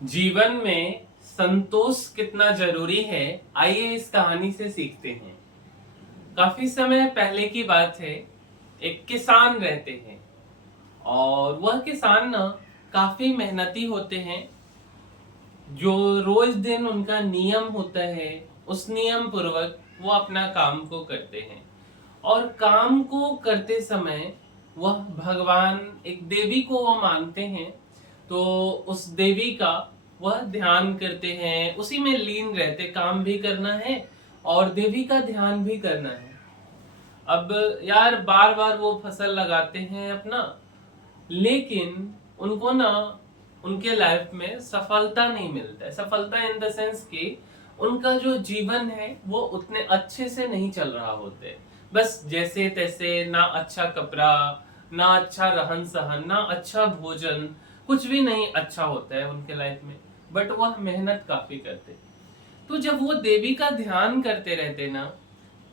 जीवन में संतोष कितना जरूरी है, आइए इस कहानी से सीखते हैं। काफी समय पहले की बात है। एक किसान रहते हैं और वह किसान ना काफी मेहनती होते हैं। जो रोज दिन उनका नियम होता है, उस नियम पूर्वक वो अपना काम को करते हैं। और काम को करते समय वह भगवान, एक देवी को वो मानते हैं। तो उस देवी का वह ध्यान करते हैं, उसी में लीन रहते, काम भी करना है और देवी का ध्यान भी करना है। अब यार बार बार वो फसल लगाते हैं अपना, लेकिन उनको ना उनके लाइफ में सफलता नहीं मिलता है। सफलता इन द सेंस कि उनका जो जीवन है वो उतने अच्छे से नहीं चल रहा होते। बस जैसे तैसे, ना अच्छा कपड़ा, ना अच्छा रहन सहन, ना अच्छा भोजन, कुछ भी नहीं अच्छा होता है उनके लाइफ में। बट वह मेहनत काफी करते। तो जब वो देवी का ध्यान करते रहते ना,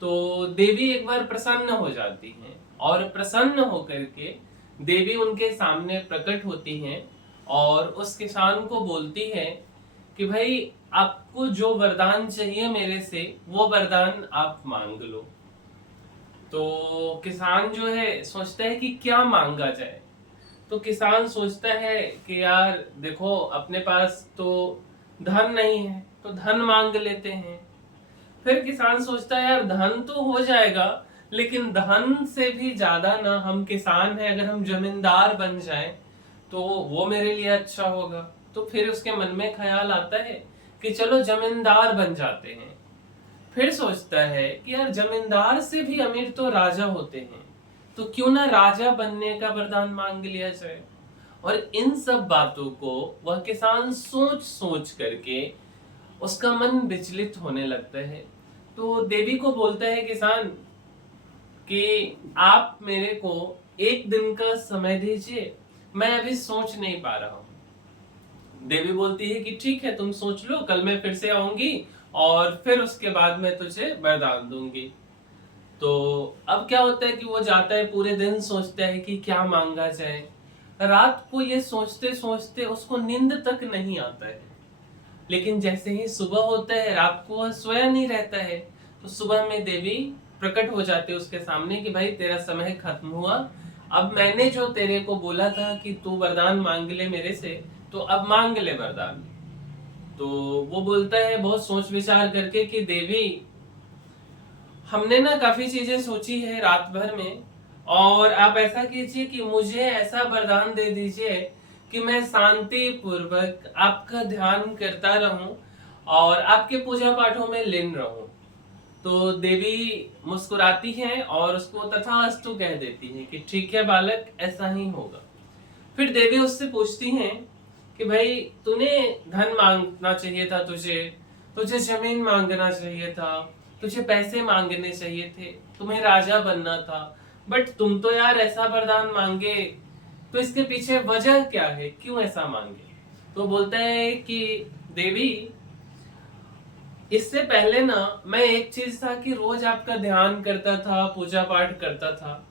तो देवी एक बार प्रसन्न हो जाती हैं और प्रसन्न होकर के देवी उनके सामने प्रकट होती हैं और उस किसान को बोलती है कि भाई, आपको जो वरदान चाहिए मेरे से, वो वरदान आप मांग लो। तो किसान जो है सोचता है कि क्या मांगा जाए। तो किसान सोचता है कि यार देखो, अपने पास तो धन नहीं है, तो धन मांग लेते हैं। फिर किसान सोचता है यार धन तो हो जाएगा, लेकिन धन से भी ज्यादा ना, हम किसान हैं, अगर हम जमींदार बन जाएं तो वो मेरे लिए अच्छा होगा। तो फिर उसके मन में ख्याल आता है कि चलो जमींदार बन जाते हैं। फिर सोचता है कि यार जमींदार से भी अमीर तो राजा होते हैं, तो क्यों ना राजा बनने का वरदान मांग लिया जाए। और इन सब बातों को वह किसान सोच सोच करके उसका मन विचलित होने लगता है। तो देवी को बोलता है किसान कि आप मेरे को एक दिन का समय दीजिए, मैं अभी सोच नहीं पा रहा हूँ। देवी बोलती है कि ठीक है, तुम सोच लो, कल मैं फिर से आऊंगी और फिर उसके बाद मैं तुझे वरदान दूंगी। तो अब क्या होता है कि वो जाता है, पूरे दिन सोचता है कि क्या मांगा जाए। रात को ये सोचते सोचते उसको नींद तक नहीं आता है। लेकिन जैसे ही सुबह होता है, रात को वह सोया नहीं रहता है। तो सुबह में देवी प्रकट हो जाती है उसके सामने कि भाई तेरा समय खत्म हुआ। अब मैंने जो तेरे को बोला था कि तू वरदान मांग ले मेरे से, तो अब मांग ले वरदान। तो वो बोलता है बहुत सोच विचार करके कि देवी, हमने ना काफी चीजें सोची है रात भर में, और आप ऐसा कीजिए कि मुझे ऐसा वरदान दे दीजिए कि मैं शांति पूर्वक आपका ध्यान करता रहूं और आपके पूजा पाठों में लीन रहूं। तो देवी मुस्कुराती है और उसको तथास्तु कह देती है कि ठीक है बालक, ऐसा ही होगा। फिर देवी उससे पूछती हैं कि भाई, तूने धन मांगना चाहिए था, तुझे तुझे जमीन मांगना चाहिए था, तुझे पैसे मांगने चाहिए थे, तुम्हें राजा बनना था, बट तुम तो यार ऐसा वरदान मांगे। तो इसके पीछे वजह क्या है, क्यों ऐसा मांगे? तो बोलता है कि देवी, इससे पहले ना मैं एक चीज था कि रोज आपका ध्यान करता था, पूजा पाठ करता था।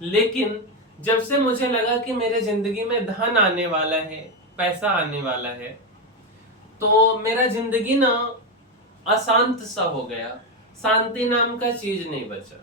लेकिन जब से मुझे लगा कि मेरे जिंदगी में धन आने वाला है, पैसा आने वाला है, तो मेरा जिंदगी ना अशांत सा हो गया। शांति नाम का चीज नहीं बचा।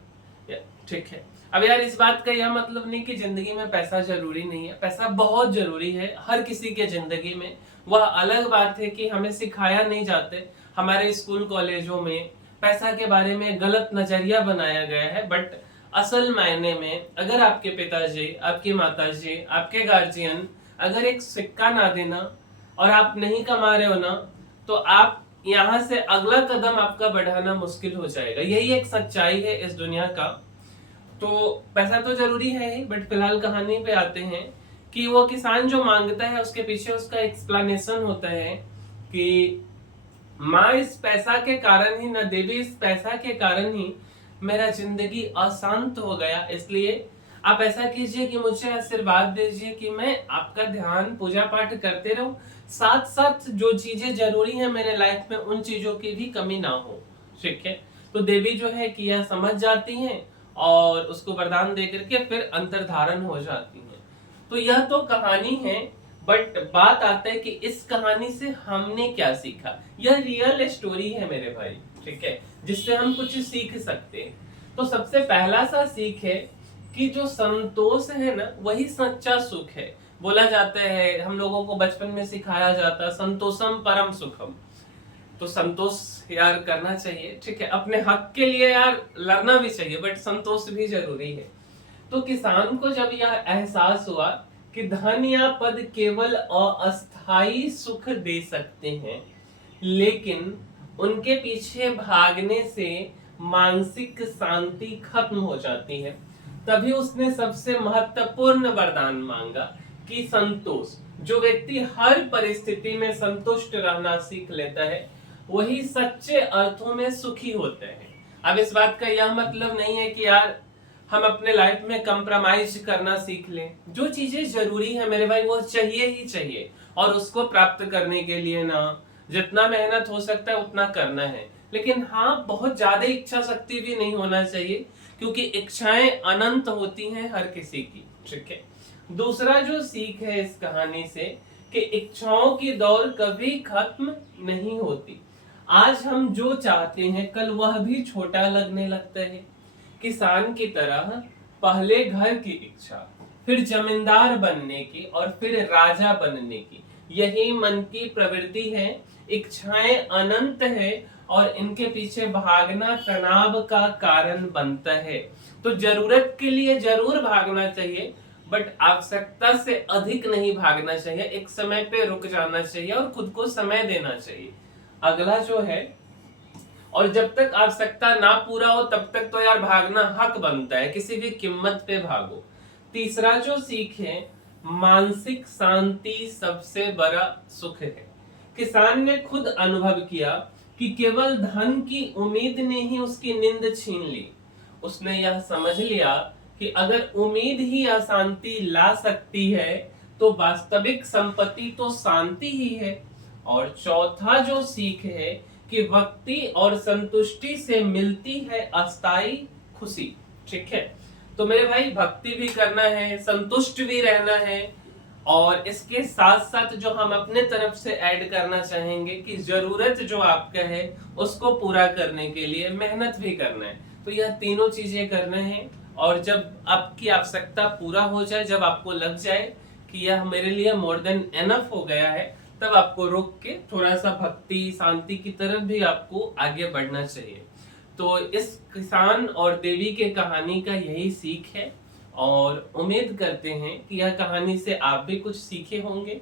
ठीक है। अब यार इस बात का यह मतलब नहीं कि जिंदगी में पैसा जरूरी नहीं है। पैसा बहुत जरूरी है हर किसी के जिंदगी में। वह अलग बात है कि हमें सिखाया नहीं जाते। हमारे स्कूल कॉलेजों में पैसा के बारे में गलत नजरिया बनाया गया है। बट असल मायने में अगर आपके पिताजी, आपकी माताजी, आपके गार्जियन अगर एक सिक्का ना देना और आप नहीं कमा रहे हो ना, तो आप यहाँ से अगला कदम आपका बढ़ाना मुश्किल हो जाएगा। यही एक सच्चाई है इस दुनिया का। तो पैसा तो जरूरी है ही, बट फिलहाल कहानी पे आते हैं कि वो किसान जो मांगता है उसके पीछे उसका एक्सप्लेनेशन होता है कि माँ, इस पैसा के कारण ही, न देवी, इस पैसा के कारण ही मेरा जिंदगी अशांत हो गया। इसलिए आप ऐसा कीजिए कि मुझे आशीर्वाद दीजिए कि मैं आपका ध्यान, पूजा पाठ करते रहूं, साथ साथ जो चीजें जरूरी है मेरे लाइफ में, उन चीजों की भी कमी ना हो। ठीक है। तो देवी जो है कि यह समझ जाती हैं और उसको वरदान दे करके फिर अंतर्धारण हो जाती हैं। तो यह तो कहानी है। बट बात आता है कि इस कहानी से हमने क्या सीखा। यह रियल स्टोरी है मेरे भाई, ठीक है, जिससे हम कुछ सीख सकते हैं। तो सबसे पहला सा सीख है कि जो संतोष है ना, वही सच्चा सुख है। बोला जाता है, हम लोगों को बचपन में सिखाया जाता है, संतोषम परम सुखम। तो संतोष यार करना चाहिए, ठीक है, अपने हक के लिए यार लड़ना भी चाहिए, बट संतोष भी जरूरी है। तो किसान को जब यह एहसास हुआ कि धन या पद केवल अस्थाई सुख दे सकते हैं, लेकिन उनके पीछे भागने से मानसिक शांति खत्म हो जाती है, तभी उसने सबसे महत्वपूर्ण वरदान मांगा कि संतोष। जो व्यक्ति हर परिस्थिति में संतुष्ट रहना सीख लेता है, वही सच्चे अर्थों में सुखी होते हैं। अब इस बात का यह मतलब नहीं है कि यार हम अपने लाइफ में कंप्रोमाइज करना सीख लें। जो चीजें जरूरी है मेरे भाई, वो चाहिए ही चाहिए, और उसको प्राप्त करने के लिए ना जितना मेहनत हो सकता है उतना करना है। लेकिन हाँ, बहुत ज्यादा इच्छा शक्ति भी नहीं होना चाहिए, क्योंकि इच्छाएं अनंत होती हैं हर किसी की, ठीक है। दूसरा जो सीख है इस कहानी से कि इच्छाओं की दौड़ कभी खत्म नहीं होती। आज हम जो चाहते हैं कल वह भी छोटा लगने लगता है। किसान की तरह पहले घर की इच्छा, फिर जमींदार बनने की, और फिर राजा बनने की, यही मन की प्रवृत्ति है। इच्छाएं अनंत है और इनके पीछे भागना तनाव का कारण बनता है। तो जरूरत के लिए जरूर भागना चाहिए, बट आवश्यकता से अधिक नहीं भागना चाहिए। एक समय पे रुक जाना चाहिए और खुद को समय देना चाहिए। अगला जो है, और जब तक आवश्यकता ना पूरा हो तब तक तो यार भागना हक बनता है, किसी भी कीमत पे भागो। तीसरा जो सीख है, मानसिक शांति सबसे बड़ा सुख है। किसान ने खुद अनुभव किया कि केवल धन की उम्मीद ने ही उसकी नींद छीन ली। उसने यह समझ लिया कि अगर उम्मीद ही अशांति ला सकती है, तो वास्तविक संपत्ति तो शांति ही है। और चौथा जो सीख है कि भक्ति और संतुष्टि से मिलती है अस्थाई खुशी, ठीक है। तो मेरे भाई, भक्ति भी करना है, संतुष्ट भी रहना है, और इसके साथ साथ जो हम अपने तरफ से ऐड करना चाहेंगे कि जरूरत जो आपका है उसको पूरा करने के लिए मेहनत भी करना है। तो यह तीनों चीजें करना है, और जब आपकी आवश्यकता पूरा हो जाए, जब आपको लग जाए कि यह मेरे लिए मोर देन एनफ हो गया है, तब आपको रोक के थोड़ा सा भक्ति शांति की तरफ भी आपको आगे बढ़ना चाहिए। तो इस किसान और देवी के कहानी का यही सीख है, और उम्मीद करते हैं कि यह कहानी से आप भी कुछ सीखे होंगे।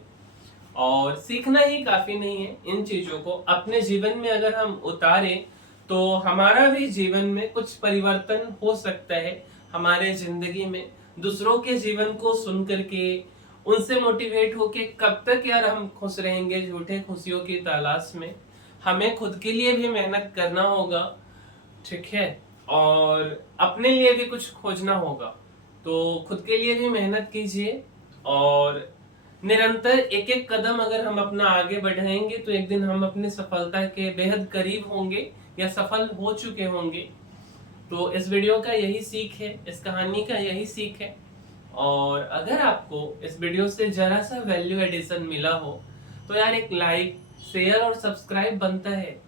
और सीखना ही काफी नहीं है, इन चीजों को अपने जीवन में अगर हम उतारें तो हमारा भी जीवन में कुछ परिवर्तन हो सकता है। हमारे जिंदगी में दूसरों के जीवन को सुन करके, उनसे मोटिवेट होके कब तक यार हम खुश रहेंगे झूठे खुशियों की तलाश में। हमें खुद के लिए भी मेहनत करना होगा, ठीक है, और अपने लिए भी कुछ खोजना होगा। तो खुद के लिए भी मेहनत कीजिए, और निरंतर एक एक कदम अगर हम अपना आगे बढ़ाएंगे तो एक दिन हम अपने सफलता के बेहद करीब होंगे या सफल हो चुके होंगे। तो इस वीडियो का यही सीख है, इस कहानी का यही सीख है। और अगर आपको इस वीडियो से जरा सा वैल्यू एडिशन मिला हो तो यार एक लाइक, शेयर और सब्सक्राइब बनता है,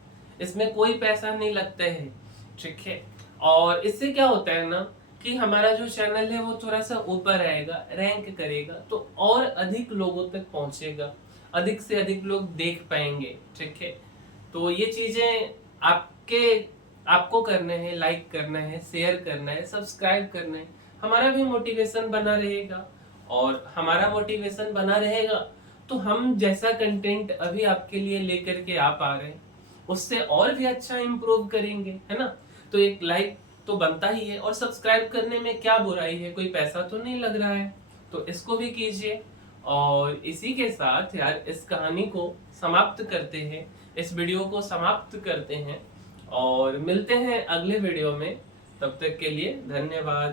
इसमें कोई पैसा नहीं लगता है, ठीक है। और इससे क्या होता है ना कि हमारा जो चैनल है वो थोड़ा सा ऊपर आएगा, रैंक करेगा, तो और अधिक लोगों तक पहुंचेगा, अधिक से अधिक लोग देख पाएंगे, ठीक है। तो ये चीजें आपको करना है, लाइक करना है, शेयर करना है, सब्सक्राइब करना है। हमारा भी मोटिवेशन बना रहेगा, और हमारा मोटिवेशन बना रहेगा तो हम जैसा कंटेंट अभी आपके लिए लेकर के आप आ रहे हैं उससे और भी अच्छा इंप्रूव करेंगे, है ना। तो एक लाइक तो बनता ही है, और सब्सक्राइब करने में क्या बुराई है, कोई पैसा तो नहीं लग रहा है, तो इसको भी कीजिए। और इसी के साथ यार इस कहानी को समाप्त करते हैं, इस वीडियो को समाप्त करते हैं, और मिलते हैं अगले वीडियो में। तब तक के लिए धन्यवाद।